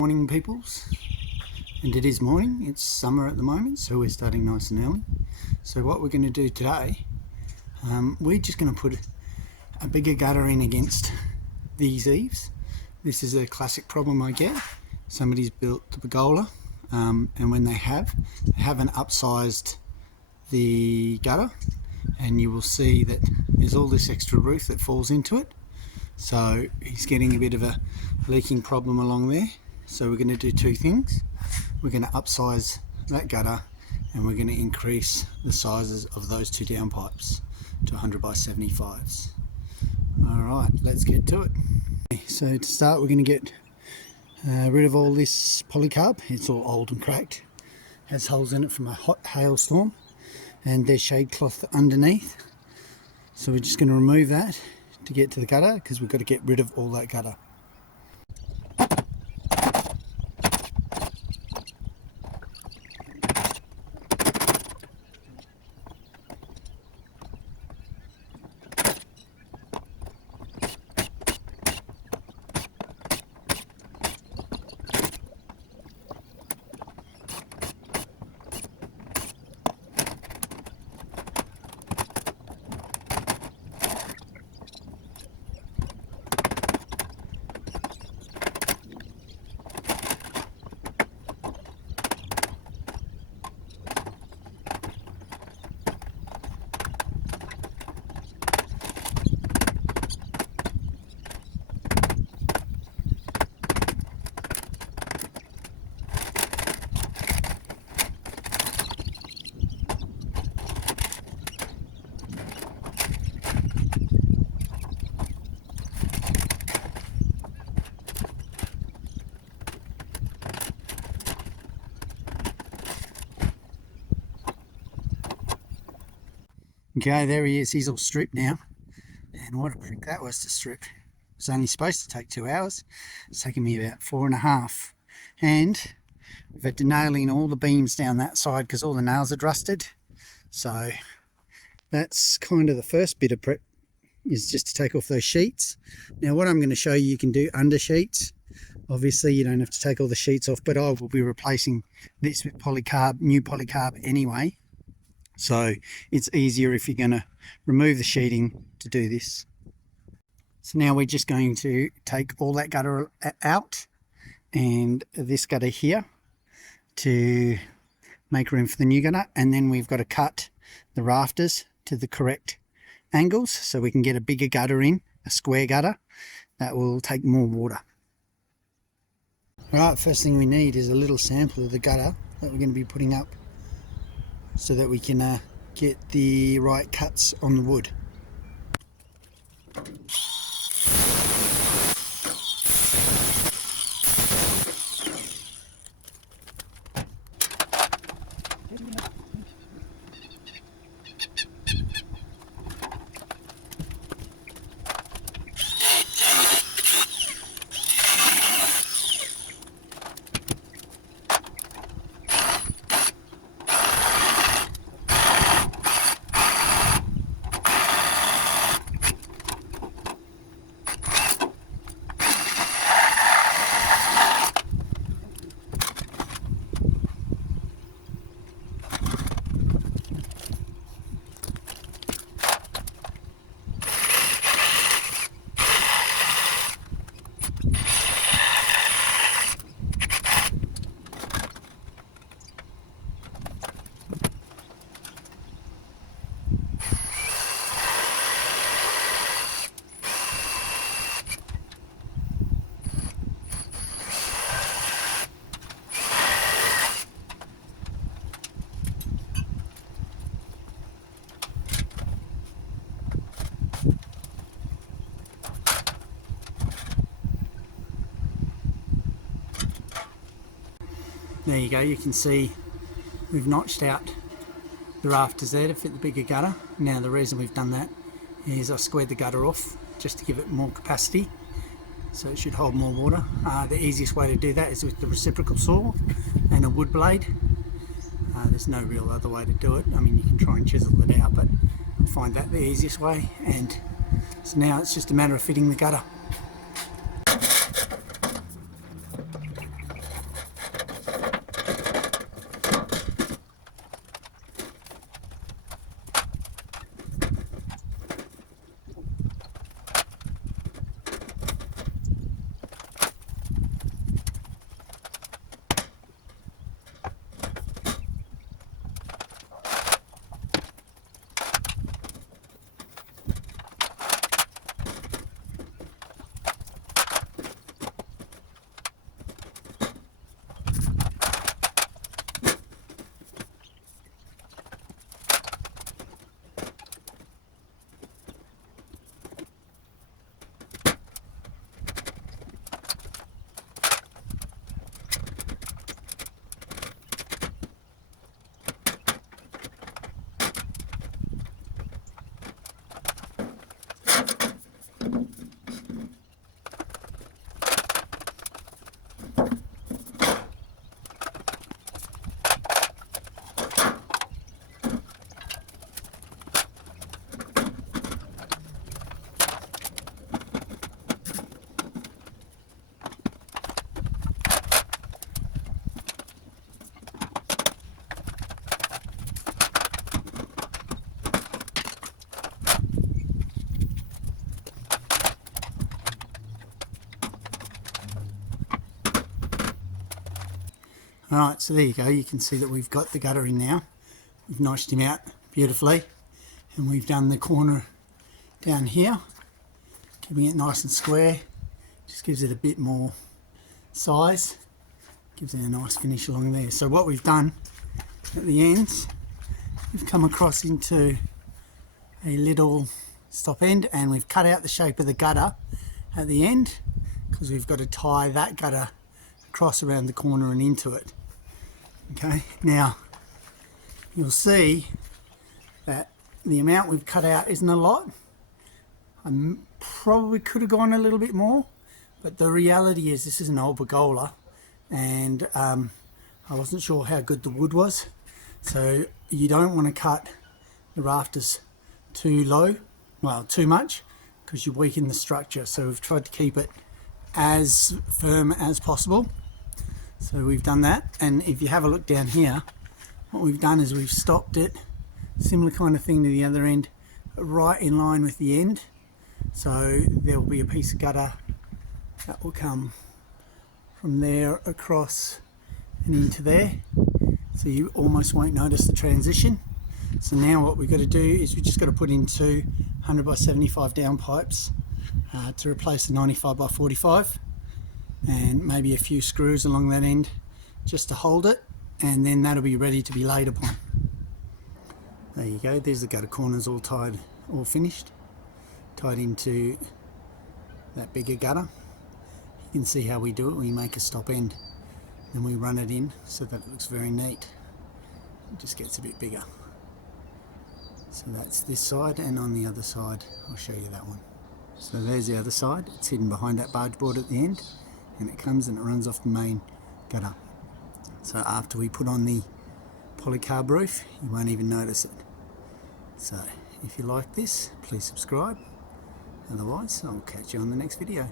Morning peoples, and it is morning. It's summer at the moment, so we're starting nice and early. So what we're going to do today, we're just going to put a bigger gutter in against these eaves. This is a classic problem I get. Somebody's built the pergola, and when they haven't upsized the gutter, and you will see that there's all this extra roof that falls into it. So he's getting a bit of a leaking problem along there. So we're going to do two things. We're going to upsize that gutter, and we're going to increase the sizes of those two downpipes to 100 by 75s. Alright, let's get to it. So to start, we're going to get rid of all this polycarb. It's all old and cracked. Has holes in it from a hot hailstorm, and there's shade cloth underneath. So we're just going to remove that to get to the gutter, because we've got to get rid of all that gutter. Okay, there he is. He's all stripped now. And what a trick that was to strip. It was only supposed to take 2 hours. It's taken me about 4.5. And we've had to nail in all the beams down that side because all the nails are rusted. So that's kind of the first bit of prep, is just to take off those sheets. Now what I'm going to show you can do under sheets. Obviously you don't have to take all the sheets off, but I will be replacing this with polycarb, new polycarb anyway. So it's easier if you're going to remove the sheeting to do this. So now we're just going to take all that gutter out and this gutter here to make room for the new gutter, and then we've got to cut the rafters to the correct angles so we can get a bigger gutter in, a square gutter that will take more water. Alright, first thing we need is a little sample of the gutter that we're going to be putting up, so that we can get the right cuts on the wood. There you go, you can see we've notched out the rafters there to fit the bigger gutter. Now the reason we've done that is I squared the gutter off just to give it more capacity, so it should hold more water. The easiest way to do that is with the reciprocal saw and a wood blade. There's no real other way to do it. I mean, you can try and chisel it out, but I find that the easiest way. And so now it's just a matter of fitting the gutter. Alright, so there you go. You can see that we've got the gutter in now. We've notched him out beautifully, and we've done the corner down here, keeping it nice and square. Just gives it a bit more size, gives it a nice finish along there. So what we've done at the ends, we've come across into a little stop end, and we've cut out the shape of the gutter at the end because we've got to tie that gutter across around the corner and into it. Okay, now you'll see that the amount we've cut out isn't a lot. I probably could have gone a little bit more, but the reality is this is an old pergola, and I wasn't sure how good the wood was, so you don't want to cut the rafters too low, well, too much, because you weaken the structure. So we've tried to keep it as firm as possible. So we've done that, and if you have a look down here, what we've done is we've stopped it, similar kind of thing to the other end, right in line with the end. So there will be a piece of gutter that will come from there across and into there, so you almost won't notice the transition. So now what we've got to do is we've just got to put in two 100 by 75 downpipes to replace the 95 by 45, and maybe a few screws along that end just to hold it, and then that'll be ready to be laid upon. There you go, there's the gutter corners all tied, all finished, tied into that bigger gutter. You can see how we do it. We make a stop end and we run it in so that it looks very neat. It just gets a bit bigger. So that's this side, and on the other side I'll show you that one. So there's the other side. It's hidden behind that barge board at the end, and it comes and it runs off the main gutter. So after we put on the polycarb roof, you won't even notice it. So if you like this, please subscribe. Otherwise, I'll catch you on the next video.